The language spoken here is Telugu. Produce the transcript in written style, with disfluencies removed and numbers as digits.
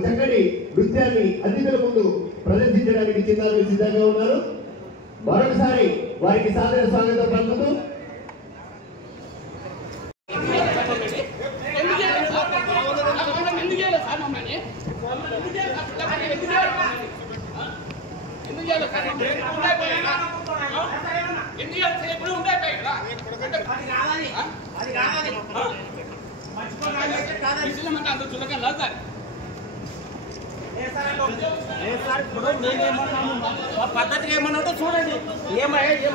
చక్కటి నృత్యాన్ని అతిథుల ముందు ప్రదర్శించడానికి చిన్నారులు సిద్ధంగా ఉన్నారు. మరొకసారి వారికి సాదర స్వాగతం పలుకుతూ పద్ధతిగా ఏమన్నా చూడండి ఏమయ్యా